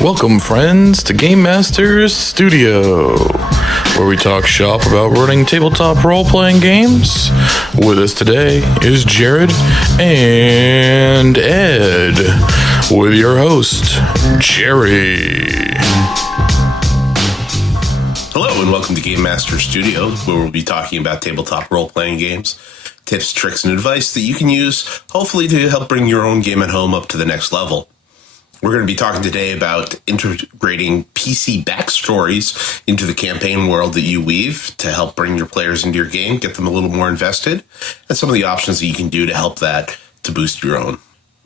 Welcome, friends, to GameMasters Studio, where we talk shop about running tabletop role-playing games. With us today is Jared and Ed, with your host, Jerry. Hello, and welcome to GameMasters Studio, where we'll be talking about tabletop role-playing games, tips, tricks, and advice that you can use, hopefully, to help bring your own game at home up to the next level. We're going to be talking today about integrating PC Backstories into the campaign world that you weave to help bring your players into your game, get them a little more invested, and some of the options that you can do to help that to boost your own.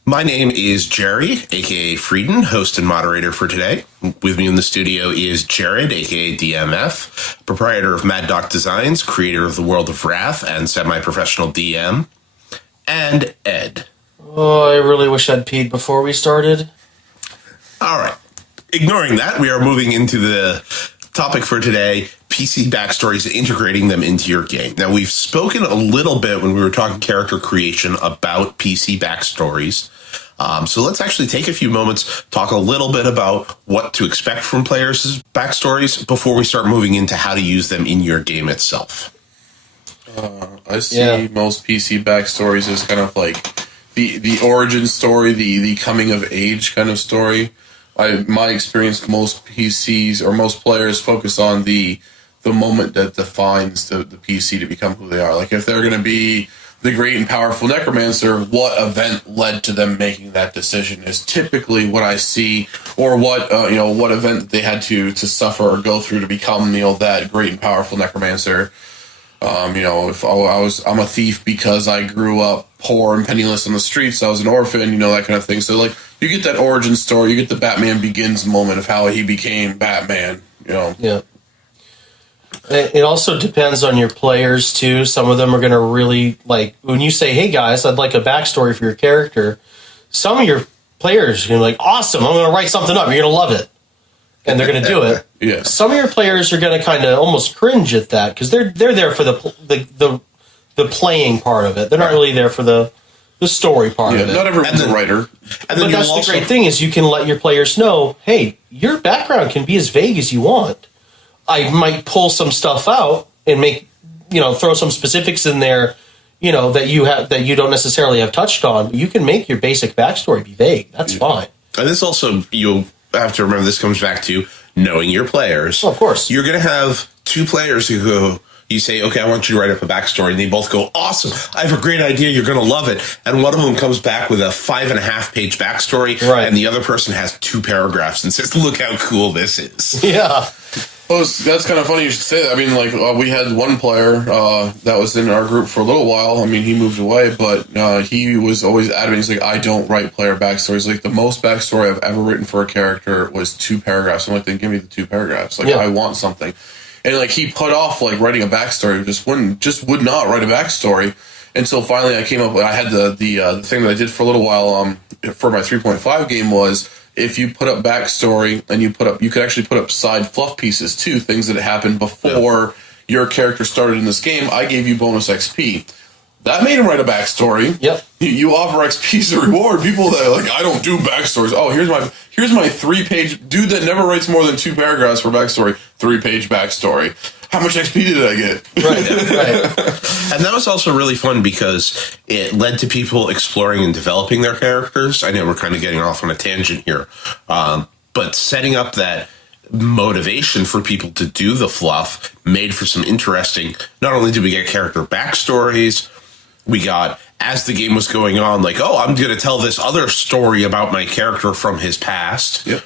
My name is Jerry, aka Frieden, host and moderator for today. With me in the studio is Jared, aka dm.f, proprietor of Mad Doc Designs, creator of the World of Wrath, and semi-professional DM, and Ed. Oh, I really wish I'd peed before we started. All right. Ignoring that, we are moving into the topic for today, PC Backstories, integrating them into your game. Now, we've spoken a little bit when we were talking character creation about PC Backstories. So let's actually take a few moments, talk a little bit about what to expect from players' backstories before we start moving into how to use them in your game itself. I see most PC backstories as kind of like the origin story, the coming of age kind of story. My experience, most PCs or most players focus on the moment that defines the PC to become who they are. Like if they're going to be the great and powerful necromancer, what event led to them making that decision is typically what I see, or what what event they had to suffer or go through to become that great and powerful necromancer. If I'm a thief because I grew up poor and penniless on the streets, I was an orphan, that kind of thing. So like you get that origin story, you get the Batman Begins moment of how he became Batman, Yeah. It also depends on your players too. Some of them are going to really like when you say, "Hey guys, I'd like a backstory for your character." Some of your players are going to be like, "Awesome, I'm going to write something up. You're going to love it." And they're going to do it. Yeah. Some of your players are going to kind of almost cringe at that because they're there for the playing part of it. They're not really there for the story part of it. Not everyone's a writer. But that's the great thing is you can let your players know, hey, your background can be as vague as you want. I might pull some stuff out and make throw some specifics in there, that you don't necessarily have touched on. But you can make your basic backstory be vague. That's fine. And this also, you'll have to remember, this comes back to knowing your players. Oh, of course. You're going to have two players who go, you say, okay, I want you to write up a backstory. And they both go, awesome, I have a great idea. You're going to love it. And one of them comes back with a 5.5-page backstory. Right. And the other person has 2 paragraphs and says, look how cool this is. Yeah. Well, that's kind of funny you should say that. I mean, we had one player that was in our group for a little while. I mean, he moved away, but he was always adamant. He's like, I don't write player backstories. Like, the most backstory I've ever written for a character was 2 paragraphs. I'm like, then give me the 2 paragraphs. Like, I want something. And, he put off, writing a backstory. Just would not write a backstory. Until finally I came up with, I had the thing that I did for a little while for my 3.5 game was, if you put up backstory and you could actually put up side fluff pieces too, things that happened before your character started in this game. I gave you bonus XP. That made him write a backstory. Yep. You offer XP as a reward. People that are like, I don't do backstories. Oh, here's my 3-page dude that never writes more than 2 paragraphs for backstory. 3-page backstory. How much XP did I get? Right. And that was also really fun because it led to people exploring and developing their characters. I know we're kind of getting off on a tangent here, but setting up that motivation for people to do the fluff made for some interesting, not only did we get character backstories, we got, as the game was going on, I'm going to tell this other story about my character from his past. Yep.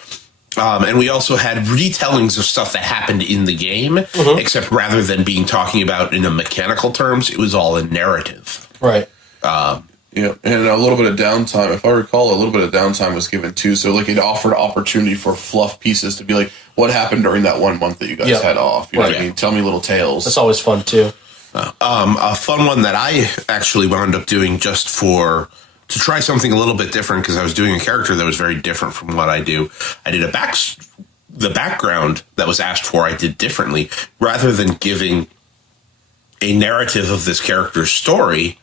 And we also had retellings of stuff that happened in the game, except rather than being talking about in a mechanical terms, it was all a narrative. Right. And a little bit of downtime. If I recall, a little bit of downtime was given too. So it offered opportunity for fluff pieces to be like, what happened during that 1 month that you guys had off? You know what I mean? Tell me little tales. That's always fun too. A fun one that I actually wound up doing just to try something a little bit different, because I was doing a character that was very different from what I do. I did the background that was asked for, I did differently. Rather than giving a narrative of this character's story,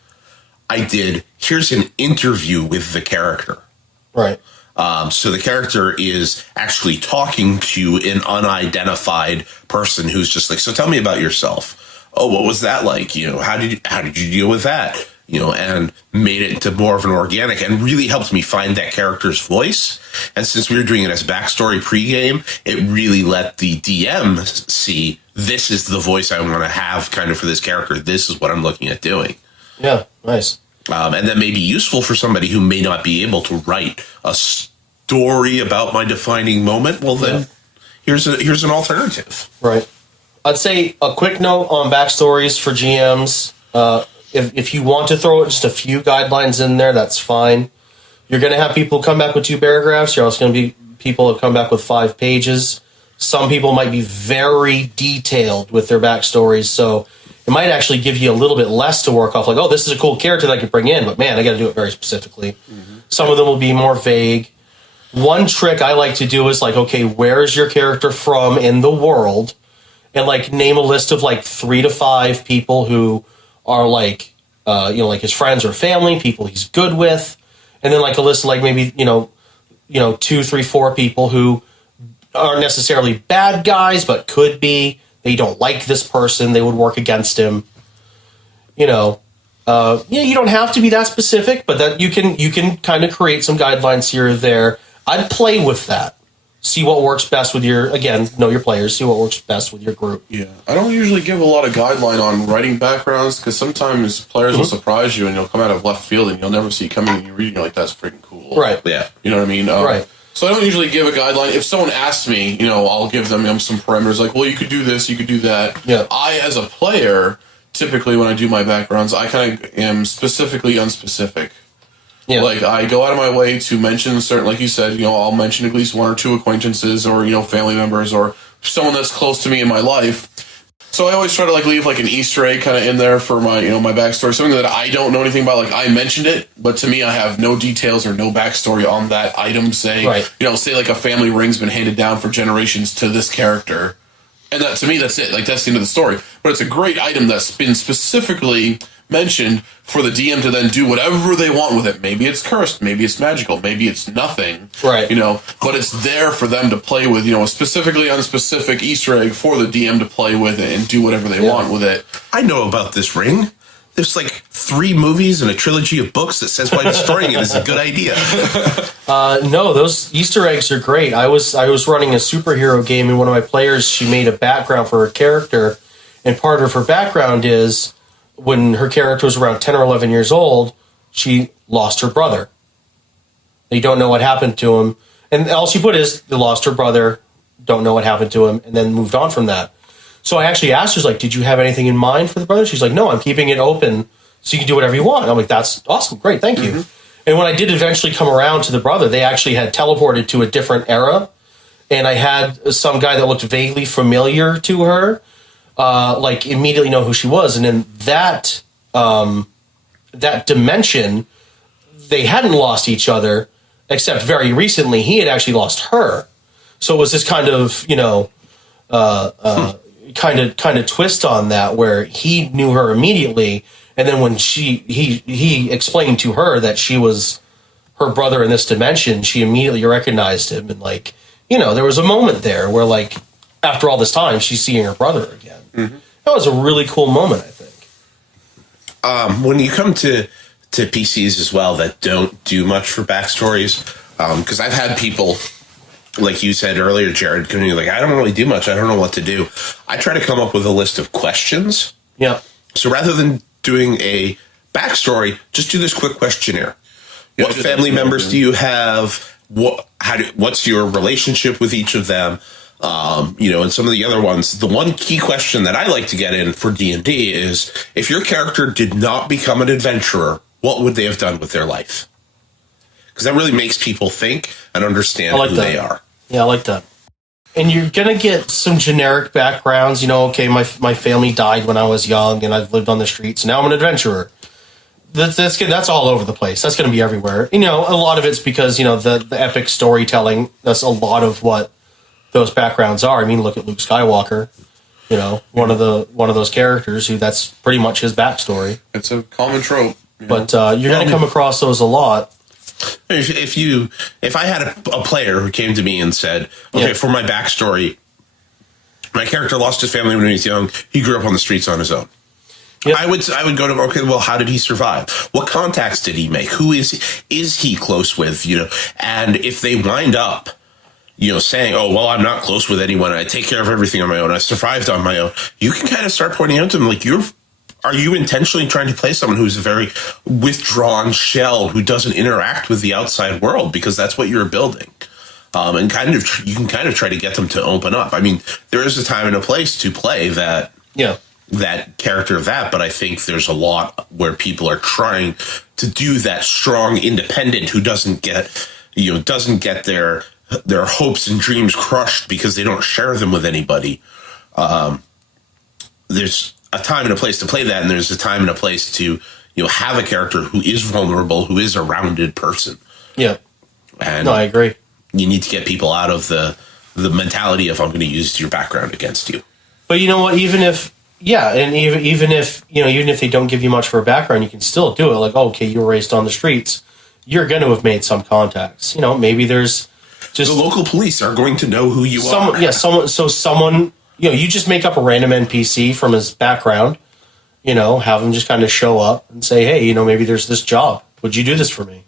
I did, here's an interview with the character. Right. So the character is actually talking to an unidentified person who's just like, so tell me about yourself. Oh, what was that like? How did you deal with that? And made it to more of an organic and really helped me find that character's voice. And since we were doing it as backstory pregame, it really let the DM see this is the voice I want to have kind of for this character. This is what I'm looking at doing. Yeah, nice. And that may be useful for somebody who may not be able to write a story about my defining moment. Well, then here's an alternative. Right. I'd say a quick note on backstories for GMs. If you want to throw just a few guidelines in there, that's fine. You're going to have people come back with 2 paragraphs. You're also going to be people that come back with 5 pages. Some people might be very detailed with their backstories, so it might actually give you a little bit less to work off. Like, oh, this is a cool character that I could bring in, but man, I got to do it very specifically. Mm-hmm. Some of them will be more vague. One trick I like to do is like, okay, where is your character from in the world? And like name a list of like 3 to 5 people who are like, like his friends or family, people he's good with, and then like a list of like maybe 2, 3, 4 people who aren't necessarily bad guys, but could be. They don't like this person. They would work against him. You don't have to be that specific, but that you can kind of create some guidelines here or there. I'd play with that. See what works best with know your players, see what works best with your group. Yeah. I don't usually give a lot of guideline on writing backgrounds because sometimes players will surprise you and you'll come out of left field and you'll never see it coming and you read it and you're like, that's freaking cool. Right. Yeah. You know what I mean? Right. So I don't usually give a guideline. If someone asks me, I'll give them some parameters like, well, you could do this, you could do that. Yeah. I, as a player, typically when I do my backgrounds, I kind of am specifically unspecific. Yeah. Like, I go out of my way to mention certain, like you said, I'll mention at least 1 or 2 acquaintances or, family members or someone that's close to me in my life. So I always try to, like, leave, like, an Easter egg kind of in there for my, my backstory. Something that I don't know anything about. Like, I mentioned it, but to me, I have no details or no backstory on that item. Say, say, like, a family ring's been handed down for generations to this character. And that, to me, that's it. Like, that's the end of the story. But it's a great item that's been specifically mentioned for the DM to then do whatever they want with it. Maybe it's cursed, maybe it's magical, maybe it's nothing. Right. But it's there for them to play with, a specifically unspecific Easter egg for the DM to play with it and do whatever they want with it. I know about this ring. There's like 3 movies and a trilogy of books that says why destroying it is a good idea. No, those Easter eggs are great. I was running a superhero game and one of my players, she made a background for her character, and part of her background is when her character was around 10 or 11 years old, she lost her brother. They don't know what happened to him. And all she put is, they lost her brother, don't know what happened to him, and then moved on from that. So I actually asked her, like, did you have anything in mind for the brother? She's like, no, I'm keeping it open so you can do whatever you want. I'm like, that's awesome, great, thank you. And when I did eventually come around to the brother, they actually had teleported to a different era, and I had some guy that looked vaguely familiar to her, immediately know who she was. And in that dimension, they hadn't lost each other, except very recently he had actually lost her. So it was this kind of, kind of twist on that where he knew her immediately. And then when he explained to her that she was her brother in this dimension, she immediately recognized him. And there was a moment there where after all this time, she's seeing her brother again. Mm-hmm. That was a really cool moment, I think. When you come to PCs as well that don't do much for backstories, because I've had people, like you said earlier, Jared, coming like, I don't really do much. I don't know what to do. I try to come up with a list of questions. Yeah. So rather than doing a backstory, just do this quick questionnaire. What family members do you have? What's your relationship with each of them? And some of the other ones. The one key question that I like to get in for D&D is, if your character did not become an adventurer, what would they have done with their life? Because that really makes people think and understand who they are. Yeah, I like that. And you're going to get some generic backgrounds. Okay, my family died when I was young and I've lived on the streets. Now I'm an adventurer. That's all over the place. That's going to be everywhere. A lot of it's because, the epic storytelling, that's a lot of what those backgrounds are. I mean, look at Luke Skywalker, one of those characters who that's pretty much his backstory. It's a common trope. But you're going to come across those a lot. If I had a player who came to me and said, okay, for my backstory, my character lost his family when he was young. He grew up on the streets on his own. Yep. I would go to, okay, well, how did he survive? What contacts did he make? Who is he close with? And if they wind up, saying, oh, well, I'm not close with anyone. I take care of everything on my own. I survived on my own. You can kind of start pointing out to them, like, are you intentionally trying to play someone who's a very withdrawn shell who doesn't interact with the outside world because that's what you're building? And you can kind of try to get them to open up. I mean, there is a time and a place to play that. Yeah. That character of that, but I think there's a lot where people are trying to do that strong independent who doesn't get their hopes and dreams crushed because they don't share them with anybody. There's a time and a place to play that, and there's a time and a place to have a character who is vulnerable, who is a rounded person. Yeah, and no, I agree. You need to get people out of the mentality of I'm going to use your background against you. But you know what? Even if they don't give you much for a background, you can still do it. Like, okay, you were raised on the streets. You're going to have made some contacts. Maybe there's just the local police are going to know who you are. Yeah, someone. You just make up a random NPC from his background. Have him just kind of show up and say, hey, maybe there's this job. Would you do this for me?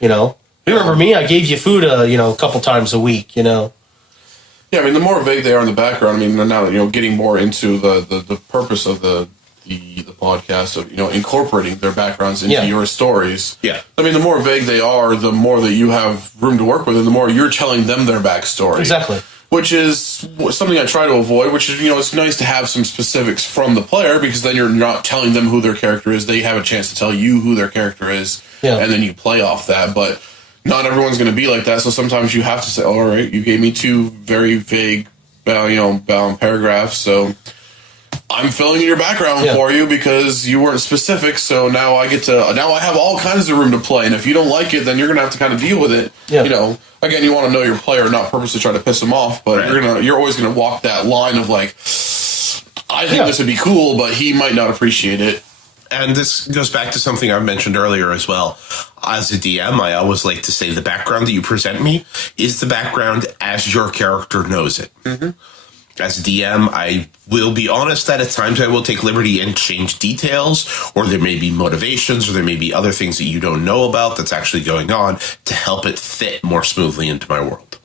Remember me? I gave you food, a couple times a week. Yeah, I mean, the more vague they are in the background, I mean, now, getting more into the purpose of the podcast of, incorporating their backgrounds into your stories. Yeah. I mean, the more vague they are, the more that you have room to work with, and the more you're telling them their backstory. Exactly. Which is something I try to avoid, which is, it's nice to have some specifics from the player, because then you're not telling them who their character is. They have a chance to tell you who their character is, and then you play off that. But not everyone's going to be like that, so sometimes you have to say, all right, you gave me two very vague, bound paragraphs, so I'm filling in your background for you because you weren't specific, so now I have all kinds of room to play, and if you don't like it, then you're going to have to kind of deal with it. Yeah. Again, you want to know your player, not purposely try to piss them off, but you're always going to walk that line of like, I think this would be cool, but he might not appreciate it. And this goes back to something I mentioned earlier as well. As a DM, I always like to say the background that you present me is the background as your character knows it. Mm-hmm. As a DM, I will be honest that at times I will take liberty and change details, or there may be motivations, or there may be other things that you don't know about that's actually going on to help it fit more smoothly into my world.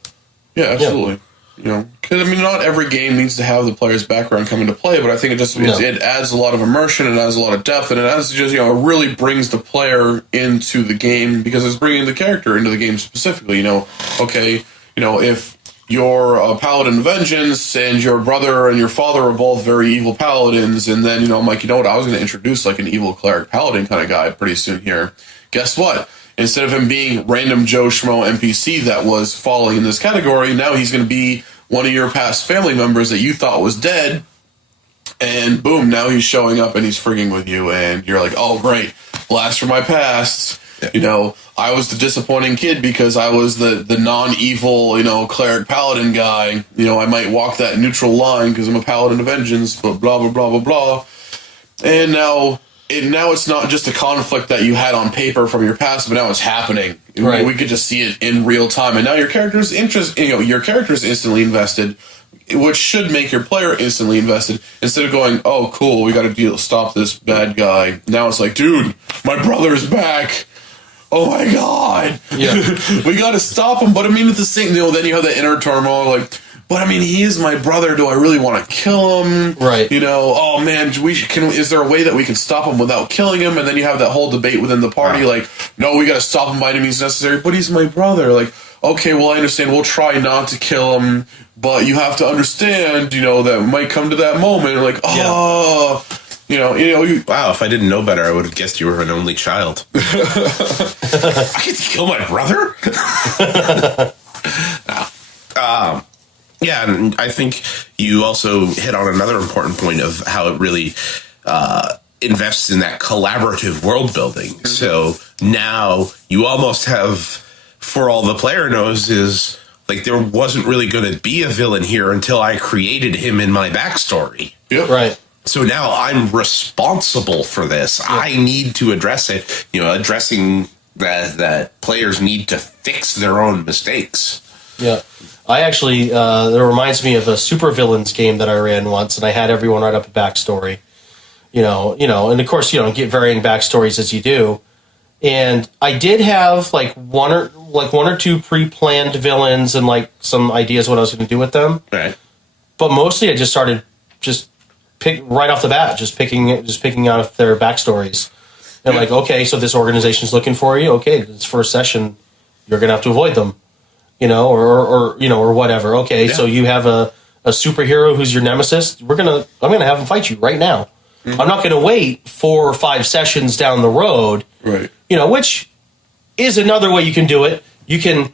Yeah, absolutely. Because I mean, not every game needs to have the player's background come into play, but I think it adds a lot of immersion, it adds a lot of depth, and it it really brings the player into the game because it's bringing the character into the game specifically. If you're a paladin of vengeance and your brother and your father are both very evil paladins, and then I'm like, I was going to introduce like an evil cleric paladin kind of guy pretty soon here. Guess what? Instead of him being random Joe Schmo NPC that was falling in this category, now he's going to be one of your past family members that you thought was dead, and boom, now he's showing up and he's frigging with you, and you're like, oh, great, blast from my past. I was the disappointing kid because I was the non-evil, cleric paladin guy. I might walk that neutral line because I'm a paladin of vengeance, but blah, blah, blah, blah, blah. And now it's not just a conflict that you had on paper from your past, but now it's happening. Right. We could just see it in real time, and now your character's instantly invested, which should make your player instantly invested. Instead of going, oh, cool, we got to stop this bad guy. Now it's like, dude, my brother's back. Oh my god. Yeah. We got to stop him. But I mean, at the same, then you have that inner turmoil, like, but I mean, he is my brother. Do I really want to kill him? Right. Oh man, is there a way that we can stop him without killing him? And then you have that whole debate within the party, like, no, we got to stop him by any means necessary. But he's my brother. Like, okay, well, I understand. We'll try not to kill him, but you have to understand, that it might come to that moment. Like, oh. Yeah. Wow, if I didn't know better, I would have guessed you were an only child. I get to kill my brother? Yeah, and I think you also hit on another important point of how it really invests in that collaborative world building. Mm-hmm. So now you almost have, for all the player knows, is like there wasn't really going to be a villain here until I created him in my backstory. Yep. Right. So now I'm responsible for this. Yeah. I need to address it. Addressing that players need to fix their own mistakes. Yeah. I actually, that reminds me of a supervillains game that I ran once, and I had everyone write up a backstory. And of course, get varying backstories as you do. And I did have like one or two pre-planned villains and like some ideas what I was going to do with them. Right. But mostly, I just started right off the bat, just picking out their backstories. And like, okay, so this organization's looking for you. Okay, this first session, you're going to have to avoid them. Or whatever. Okay, so you have a superhero who's your nemesis. I'm gonna have him fight you right now. Mm-hmm. I'm not gonna wait 4 or 5 sessions down the road. Right. Which is another way you can do it. You can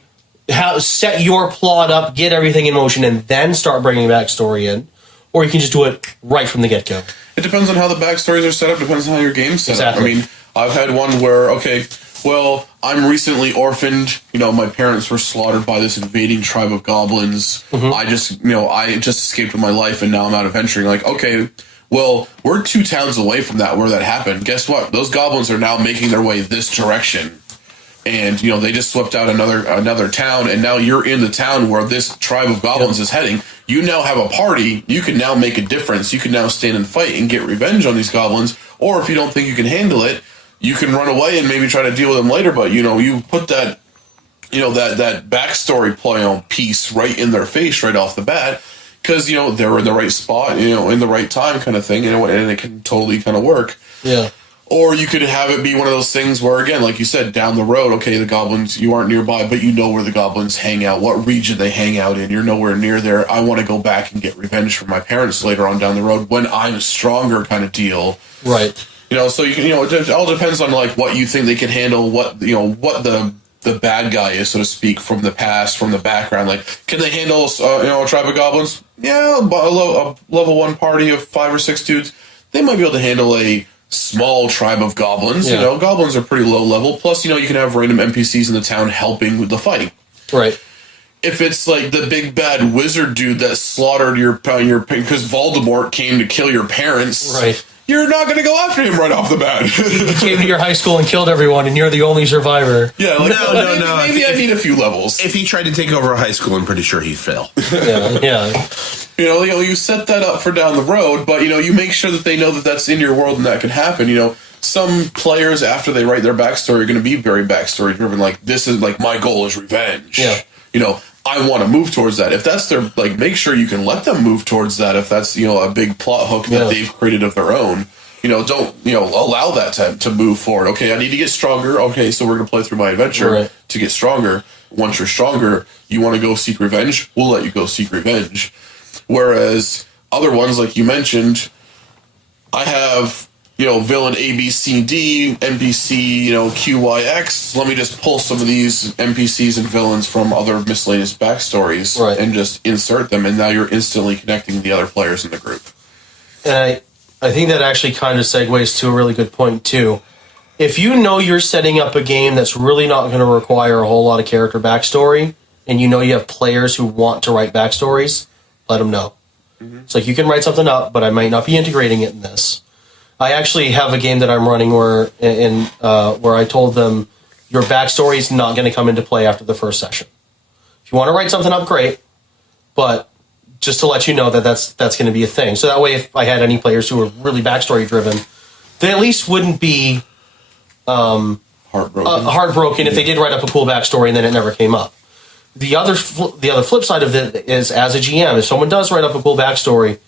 set your plot up, get everything in motion, and then start bringing backstory in, or you can just do it right from the get go. It depends on how the backstories are set up. Depends on how your game's set up. I mean, I've had one where well, I'm recently orphaned. My parents were slaughtered by this invading tribe of goblins. Mm-hmm. I just escaped with my life, and now I'm out adventuring. Like, okay, well, we're 2 towns away from where that happened. Guess what? Those goblins are now making their way this direction, and they just swept out another town, and now you're in the town where this tribe of goblins is heading. You now have a party. You can now make a difference. You can now stand and fight and get revenge on these goblins. Or if you don't think you can handle it, you can run away and maybe try to deal with them later, but you put that backstory piece right in their face right off the bat, because they're in the right spot, in the right time, kind of thing, and it can totally kind of work. Yeah. Or you could have it be one of those things where, again, like you said, down the road, okay, the goblins, you aren't nearby, but you know where the goblins hang out, what region they hang out in. You're nowhere near there. I want to go back and get revenge from my parents later on down the road when I'm stronger, kind of deal. Right. So you can, it all depends on like what you think they can handle, what the bad guy is, so to speak, from the past, from the background. Like, can they handle a tribe of goblins? Yeah, a level 1 party of 5 or 6 dudes, they might be able to handle a small tribe of goblins. Yeah. Goblins are pretty low level. Plus, you can have random NPCs in the town helping with the fighting. Right. If it's like the big bad wizard dude that slaughtered your because Voldemort came to kill your parents. Right. You're not going to go after him right off the bat. He came to your high school and killed everyone, and you're the only survivor. Yeah, no. Maybe I need a few levels. If he tried to take over a high school, I'm pretty sure he'd fail. Yeah. You set that up for down the road, but you make sure that they know that that's in your world and that can happen. Some players, after they write their backstory, are going to be very backstory driven. Like, this is like, my goal is revenge. Yeah. I want to move towards that. If that's their, like, make sure you can let them move towards that. If that's, a big plot hook that they've created of their own, don't, allow that to move forward. Okay, I need to get stronger. Okay, so we're going to play through my adventure to get stronger. Once you're stronger, you want to go seek revenge, we'll let you go seek revenge. Whereas other ones, like you mentioned, I have, villain A, B, C, D, NPC, Q, Y, X. Let me just pull some of these NPCs and villains from other miscellaneous backstories and just insert them, and now you're instantly connecting the other players in the group. And I think that actually kind of segues to a really good point, too. If you know you're setting up a game that's really not going to require a whole lot of character backstory, and you have players who want to write backstories, let them know. Mm-hmm. It's like, you can write something up, but I might not be integrating it in this. I actually have a game that I'm running where I told them your backstory is not going to come into play after the first session. If you want to write something up, great, but just to let you know that's going to be a thing. So that way, if I had any players who were really backstory driven, they at least wouldn't be heartbroken if they did write up a cool backstory and then it never came up. The other flip side of it is, as a GM, if someone does write up a cool backstory,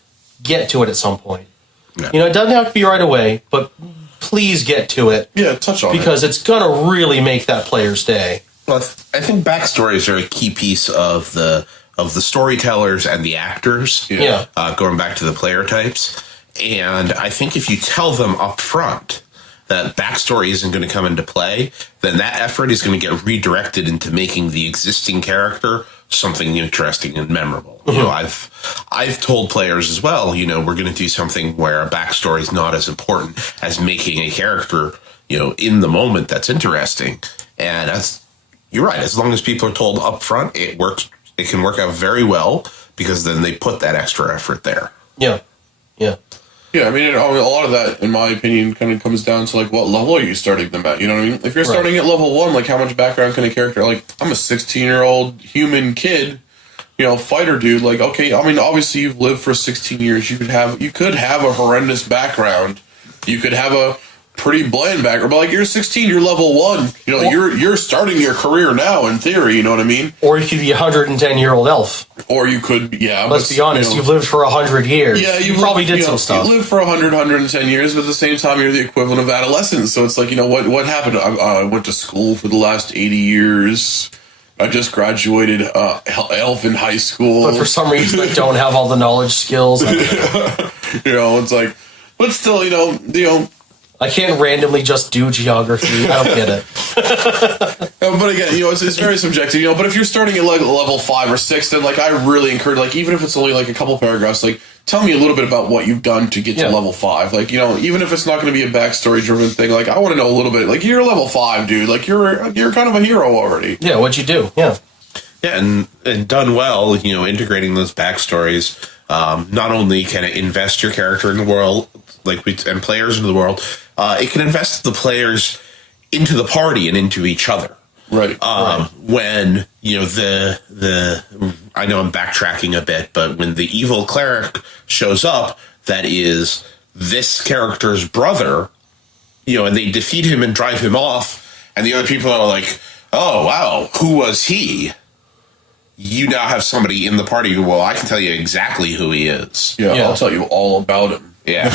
get to it at some point. Yeah. It doesn't have to be right away, but please get to it. Yeah, touch on it. Because it's going to really make that player's day. Well, I think backstories are a key piece of the storytellers and the actors. Yeah. Going back to the player types. And I think if you tell them up front that backstory isn't going to come into play, then that effort is going to get redirected into making the existing character something interesting and memorable. Mm-hmm. I've told players as well, we're going to do something where a backstory is not as important as making a character, in the moment that's interesting. And you're right. As long as people are told up front, it works. It can work out very well because then they put that extra effort there. Yeah. Yeah. Yeah, I mean, a lot of that, in my opinion, kind of comes down to, like, what level are you starting them at? You know what I mean? If you're starting at level 1, like, how much background can a character... Like, I'm a 16-year-old human kid, fighter dude. Like, okay, I mean, obviously you've lived for 16 years. You could have a horrendous background. You could have a pretty bland background. But, like, you're 16, you're level 1. You're starting your career now, in theory, you know what I mean? Or you could be a 110-year-old elf. Or you could, yeah. Let's be honest, you've lived for 100 years. Yeah, you probably did some stuff. You lived for 110 years, but at the same time, you're the equivalent of adolescence. So it's like, what happened? I went to school for the last 80 years. I just graduated elf in high school. But for some reason, I don't have all the knowledge skills. It's like, but still, I can't randomly just do geography. I don't get it. But again, it's very subjective, But if you're starting at like level 5 or 6, then like I really encourage, like even if it's only like a couple paragraphs, like tell me a little bit about what you've done to get to level 5. Like even if it's not going to be a backstory driven thing, like I want to know a little bit. Like you're level 5, dude. Like you're kind of a hero already. Yeah, what'd you do? Yeah. Yeah, and done well, integrating those backstories. Not only can it invest your character in the world, and players into the world, it can invest the players into the party and into each other. Right. When I know I'm backtracking a bit, but when the evil cleric shows up, that is this character's brother, and they defeat him and drive him off, and the other people are like, "Oh wow, who was he?" You now have somebody in the party who, I can tell you exactly who he is. Yeah, I'll tell you all about him. Yeah.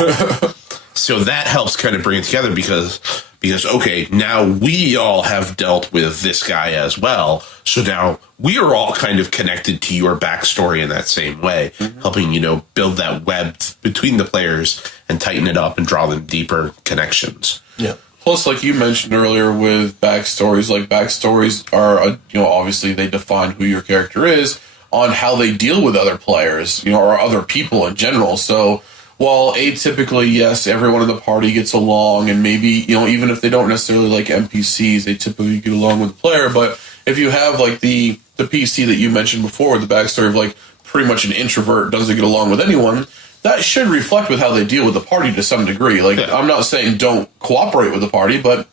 So that helps kind of bring it together because okay, now we all have dealt with this guy as well. So now we are all kind of connected to your backstory in that same way, helping, build that web between the players and tighten it up and draw them deeper connections. Yeah. Plus, like you mentioned earlier with backstories, like backstories are, obviously they define who your character is on how they deal with other players, or other people in general. So while atypically, yes, everyone in the party gets along, and maybe, even if they don't necessarily like NPCs, they typically get along with the player. But if you have like the PC that you mentioned before, the backstory of like pretty much an introvert, doesn't get along with anyone, that should reflect with how they deal with the party to some degree. Like, I'm not saying don't cooperate with the party, but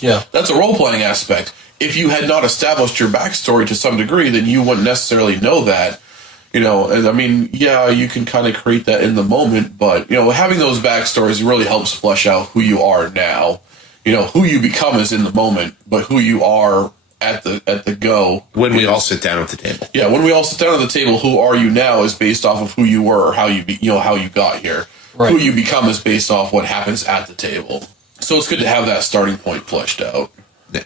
that's a role-playing aspect. If you had not established your backstory to some degree, then you wouldn't necessarily know that. And I mean, you can kind of create that in the moment, but, having those backstories really helps flesh out who you are now. Who you become is in the moment, but who you are at the go. When we all sit down at the table. Yeah, when we all sit down at the table, who are you now is based off of who you were or how you how you got here. Right. Who you become is based off what happens at the table. So it's good to have that starting point fleshed out. Yeah.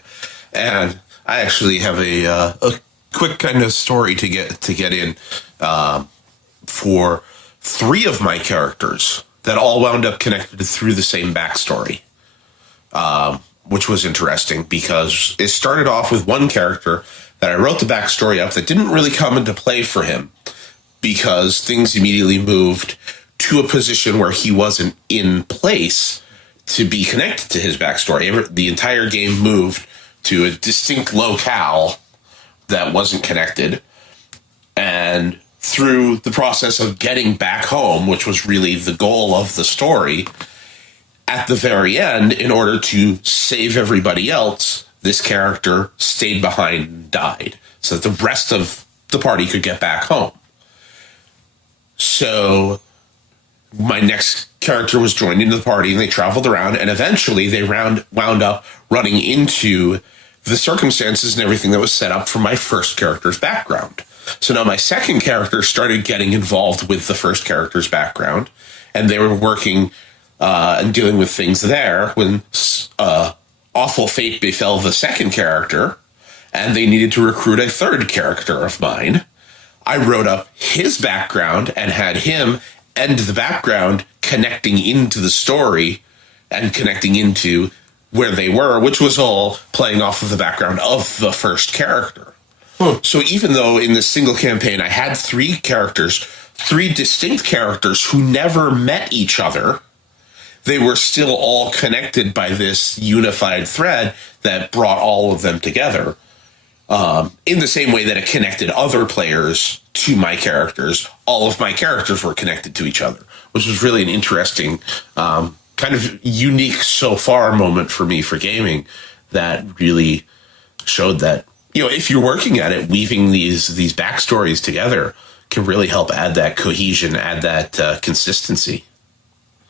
And I actually have a quick kind of story to get in for 3 of my characters that all wound up connected through the same backstory, which was interesting because it started off with one character that I wrote the backstory up that didn't really come into play for him because things immediately moved to a position where he wasn't in place to be connected to his backstory. The entire game moved to a distinct locale that wasn't connected. And through the process of getting back home, which was really the goal of the story, at the very end, in order to save everybody else, this character stayed behind and died so that the rest of the party could get back home. So my next character was joined into the party and they traveled around, and eventually they wound up running into the circumstances and everything that was set up for my first character's background. So now my second character started getting involved with the first character's background, and they were working and dealing with things there when awful fate befell the second character, and they needed to recruit a third character of mine. I wrote up his background and had him and the background connecting into the story and connecting into where they were, which was all playing off of the background of the first character. So even though in this single campaign I had 3 characters, 3 distinct characters who never met each other, they were still all connected by this unified thread that brought all of them together. in the same way that it connected other players to my characters. All of my characters were connected to each other, which was really an interesting, kind of unique so far moment for me for gaming that really showed that, if you're working at it, weaving these backstories together can really help add that cohesion, add that consistency.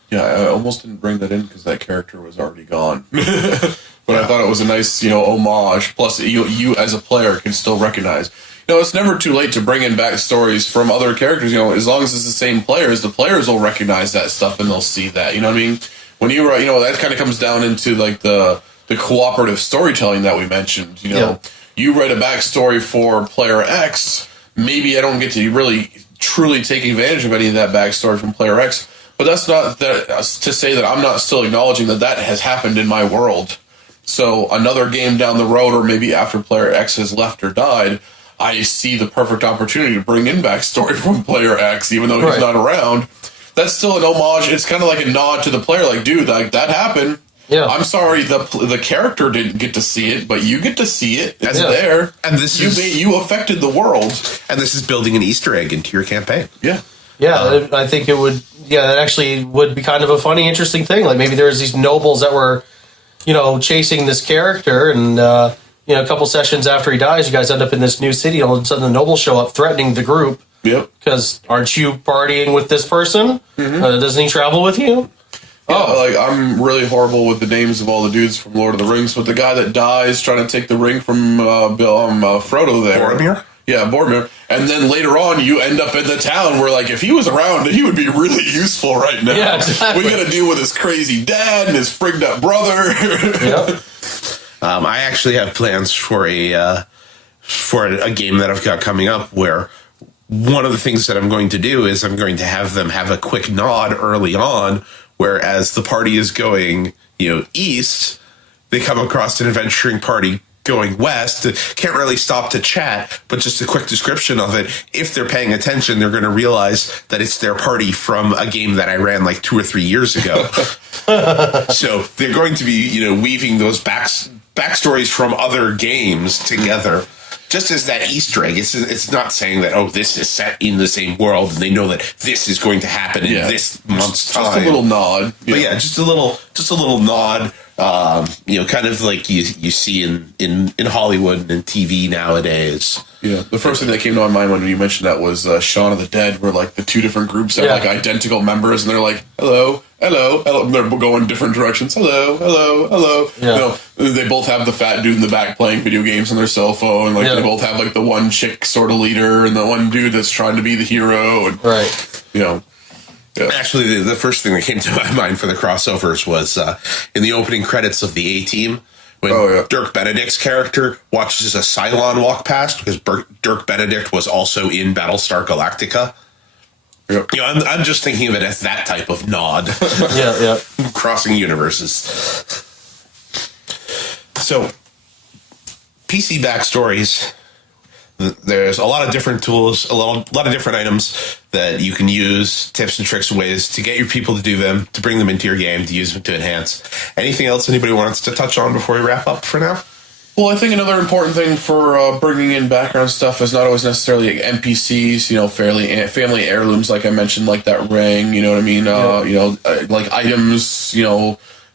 Yeah, I almost didn't bring that in because that character was already gone. But I thought it was a nice, homage. Plus, you as a player can still recognize. It's never too late to bring in backstories from other characters. As long as it's the same players, the players will recognize that stuff and they'll see that. You know what I mean? When you write, that kind of comes down into like the cooperative storytelling that we mentioned. You write a backstory for player X. Maybe I don't get to really truly take advantage of any of that backstory from player X. But that's not to say that I'm not still acknowledging that has happened in my world. So another game down the road, or maybe after player X has left or died, I see the perfect opportunity to bring in backstory from player X, even though he's not around. That's still an homage. It's kind of like a nod to the player, like, dude, like that happened. Yeah. I'm sorry the character didn't get to see it, but you get to see it. It's there. And you affected the world. And this is building an Easter egg into your campaign. Yeah. Yeah, I think it would. Yeah, that actually would be kind of a funny, interesting thing. Like maybe there's these nobles that were, chasing this character, and a couple sessions after he dies, you guys end up in this new city. All of a sudden, the nobles show up, threatening the group. Yep. Because aren't you partying with this person? Mm-hmm. Doesn't he travel with you? I'm really horrible with the names of all the dudes from Lord of the Rings, but the guy that dies trying to take the ring from Frodo there. Boromir? Yeah, Boromir. And then later on, you end up in the town where, like, if he was around, he would be really useful right now. Yeah, exactly. We got to deal with his crazy dad and his frigged up brother. Yep. I actually have plans for a game that I've got coming up where one of the things that I'm going to do is I'm going to have them have a quick nod early on, whereas the party is going, east, they come across an adventuring party going west, can't really stop to chat, but just a quick description of it. If they're paying attention, they're going to realize that it's their party from a game that I ran like 2 or 3 years ago. So they're going to be, weaving those backstories from other games together. Just as that Easter egg, it's not saying that, this is set in the same world and they know that this is going to happen in this month's time. Just a little nod. But just a little nod. Kind of like you see in Hollywood and TV nowadays. Yeah, the first thing that came to my mind when you mentioned that was Shaun of the Dead, where like the two different groups have like identical members, and they're like, hello, hello, hello. And they're going different directions. Hello, hello, hello. Yeah. They both have the fat dude in the back playing video games on their cell phone. Like they both have like the one chick sort of leader and the one dude that's trying to be the hero. And, Yeah. Actually, the first thing that came to my mind for the crossovers was in the opening credits of the A-Team, when Dirk Benedict's character watches a Cylon walk past, because Dirk Benedict was also in Battlestar Galactica. Yep. I'm just thinking of it as that type of nod. Crossing universes. So, PC Backstories. There's a lot of different tools, a lot of different items that you can use, tips and tricks and ways to get your people to do them, to bring them into your game, to use them to enhance. Anything else anybody wants to touch on before we wrap up for now? Well, I think another important thing for bringing in background stuff is not always necessarily NPCs, family heirlooms, like I mentioned, like that ring, you know what I mean? Like items,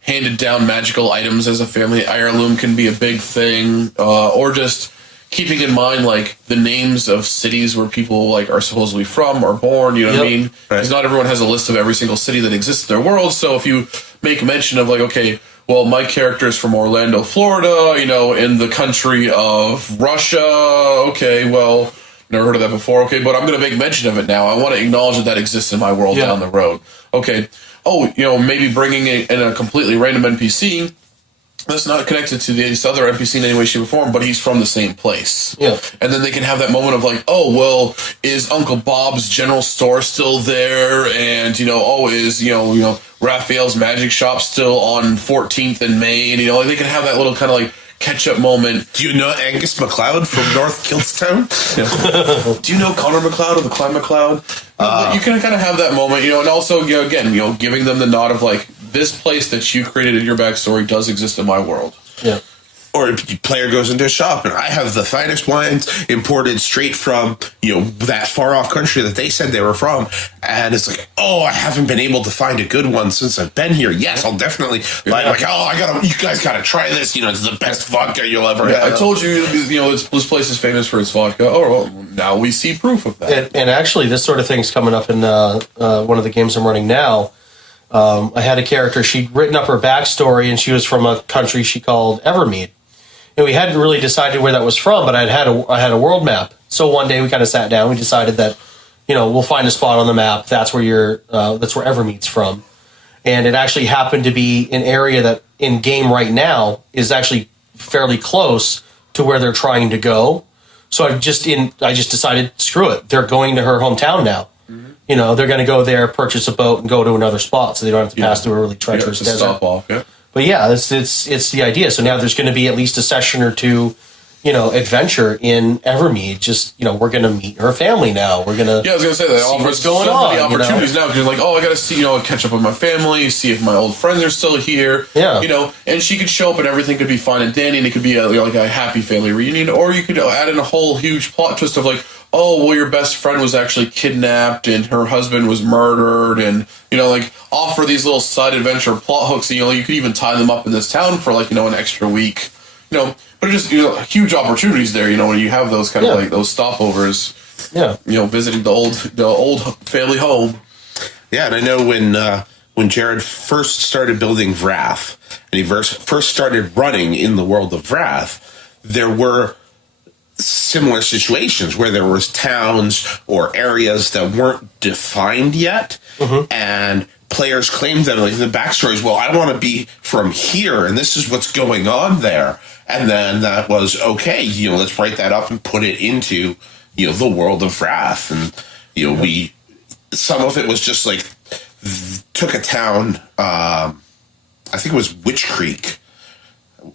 handed down magical items as a family heirloom can be a big thing, or just keeping in mind, like, the names of cities where people, like, are supposedly from or born, you know what I mean? Because not everyone has a list of every single city that exists in their world, so if you make mention of, like, okay, well, my character is from Orlando, Florida, in the country of Russia, okay, well, never heard of that before, okay, but I'm going to make mention of it now. I want to acknowledge that exists in my world down the road. Okay, maybe bringing in a completely random NPC that's not connected to this other NPC in any way, shape, or form, but he's from the same place. Yeah. And then they can have that moment of like, oh, well, is Uncle Bob's general store still there? And, is, Raphael's magic shop still on 14th and Main? They can have that little kind of like catch-up moment. Do you know Angus MacLeod from North Kiltstown? Do you know Connor MacLeod or the Clan MacLeod? You can kind of have that moment, and also, giving them the nod of like, this place that you created in your backstory does exist in my world. Yeah. Or if the player goes into a shop and I have the finest wines imported straight from, that far off country that they said they were from. And it's like, oh, I haven't been able to find a good one since I've been here. Yes, I'll definitely you guys gotta try this. It's the best vodka you'll ever have. I told you, this place is famous for its vodka. Oh, well, now we see proof of that. And actually, this sort of thing's coming up in one of the games I'm running now. I had a character, she'd written up her backstory, and she was from a country she called Evermead. And we hadn't really decided where that was from, but I had a world map. So one day we kind of sat down, we decided that, we'll find a spot on the map, that's where Evermead's from. And it actually happened to be an area that in game right now is actually fairly close to where they're trying to go. So I just decided, screw it, they're going to her hometown now. They're going to go there, purchase a boat, and go to another spot, so they don't have to pass through a really treacherous desert. Stop off. Yeah. But yeah, it's the idea. So now there's going to be at least a session or two, adventure in Evermead. Just we're going to meet her family now. We're going to I was going to say that offers so many opportunities now because you're like, oh, I got to see catch up with my family, see if my old friends are still here. Yeah. And she could show up and everything could be fine and dandy, and it could be like a happy family reunion, or you could add in a whole huge plot twist of like, oh, well, your best friend was actually kidnapped and her husband was murdered, and, offer these little side adventure plot hooks, and, you could even tie them up in this town for, an extra week, but just, huge opportunities there, when you have those kind of, those stopovers, visiting the old family home. Yeah, and I know when Jared first started building Wrath, and he first started running in the world of Wrath, there were similar situations where there was towns or areas that weren't defined yet, and players claimed that the backstories, well, I want to be from here and this is what's going on there, and then that was okay, let's write that up and put it into the world of Wrath. And some of it was just like took a town, I think it was Witch Creek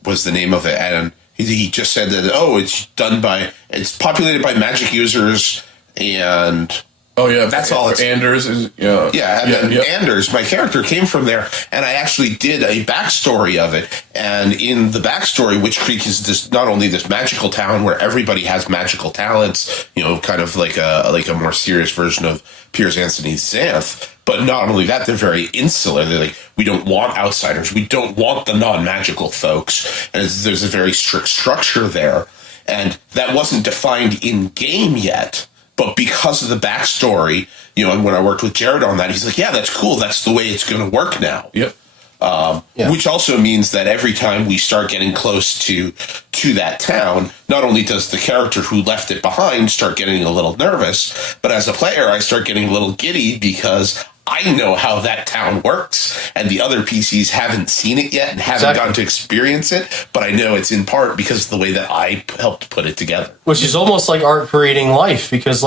was the name of it, and he just said that, it's populated by magic users, and that's all. It's Anders Anders, my character, came from there, and I actually did a backstory of it. And in the backstory, Witch Creek is not only this magical town where everybody has magical talents, kind of like a more serious version of Piers Anthony's Xanth. But not only that, they're very insular. They're like, we don't want outsiders. We don't want the non-magical folks. And there's a very strict structure there. And that wasn't defined in-game yet. But because of the backstory, and when I worked with Jared on that, he's like, yeah, that's cool. That's the way it's going to work now. Yep. Which also means that every time we start getting close to that town, not only does the character who left it behind start getting a little nervous, but as a player, I start getting a little giddy because I know how that town works, and the other PCs haven't seen it yet and haven't gotten to experience it, but I know it's in part because of the way that I helped put it together. Which is almost like art creating life, because,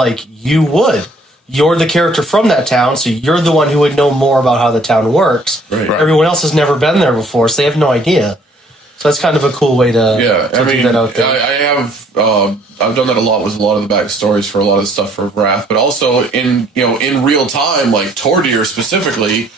you're the character from that town, so you're the one who would know more about how the town works. Right. Everyone else has never been there before, so they have no idea. So that's kind of a cool way to do that out there. I've done that a lot with a lot of the backstories for a lot of the stuff for Wrath, but also in real time, like Tordir specifically,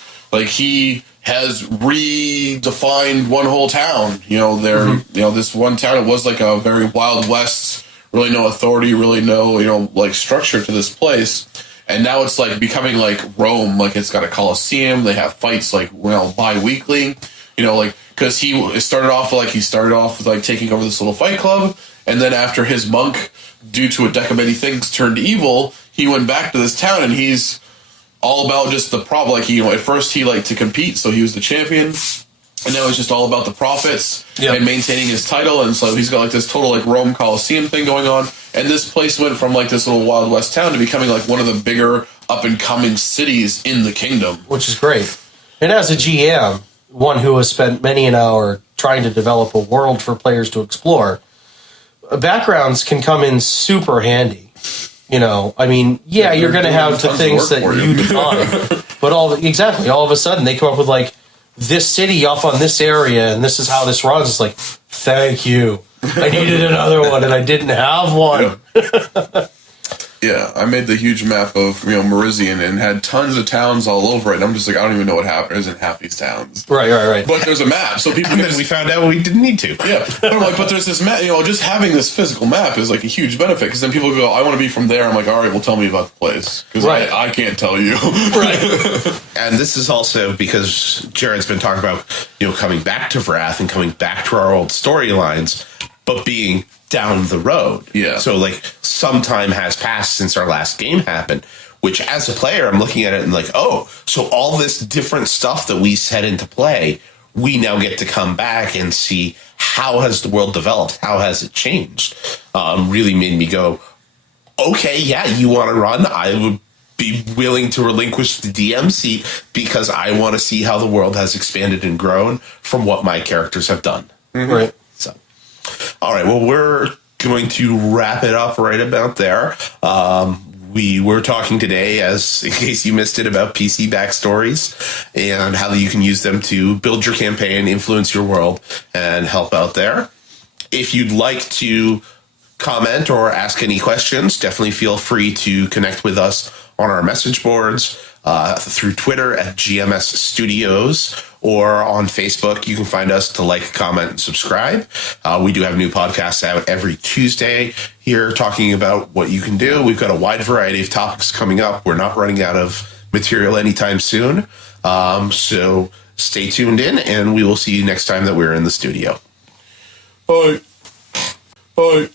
he has redefined one whole town. This one town, it was like a very Wild West, really no authority, really no structure to this place. And now it's becoming like Rome, it's got a Colosseum. They have fights bi-weekly, because he started off with taking over this little fight club, and then after his monk, due to a deck of many things, turned evil, he went back to this town, and he's all about just the problem. At first he liked to compete, so he was the champion, and now it's just all about the profits and maintaining his title, and so he's got this total Rome Colosseum thing going on. And this place went from this little Wild West town to becoming one of the bigger up and coming cities in the kingdom, which is great. And as a GM, one who has spent many an hour trying to develop a world for players to explore, backgrounds can come in super handy. You're going to have the things that you define, but all of a sudden they come up with this city off on this area, and this is how this runs. It's thank you. I needed another one, and I didn't have one. Yeah, I made the huge map of Merizian and had tons of towns all over it. And I'm just like, I don't even know what happens in half these towns. Right. But there's a map, so people. And then we found out we didn't need to. Yeah, but I'm like, but there's this map. Just having this physical map is like a huge benefit because then people go, I want to be from there. I'm like, all right, well, tell me about the place because I can't tell you. Right. And this is also because Jared's been talking about coming back to Wrath and coming back to our old storylines, but being down the road. Yeah. So like some time has passed since our last game happened, which as a player, I'm looking at it and like, oh, so all this different stuff that we set into play, we now get to come back and see how has the world developed? How has it changed? Really made me go, okay, yeah, you want to run? I would be willing to relinquish the DM seat because I want to see how the world has expanded and grown from what my characters have done. Mm-hmm. Right. So, all right, well, we're going to wrap it up right about there. We were talking today, as in case you missed it, about PC Backstories and how you can use them to build your campaign, influence your world, and help out there. If you'd like to comment or ask any questions, definitely feel free to connect with us on our message boards, through Twitter at GMS Studios, or on Facebook. You can find us to like, comment, and subscribe. We do have new podcasts out every Tuesday here talking about what you can do. We've got a wide variety of topics coming up. We're not running out of material anytime soon. So stay tuned in, and we will see you next time that we're in the studio. Bye. Bye.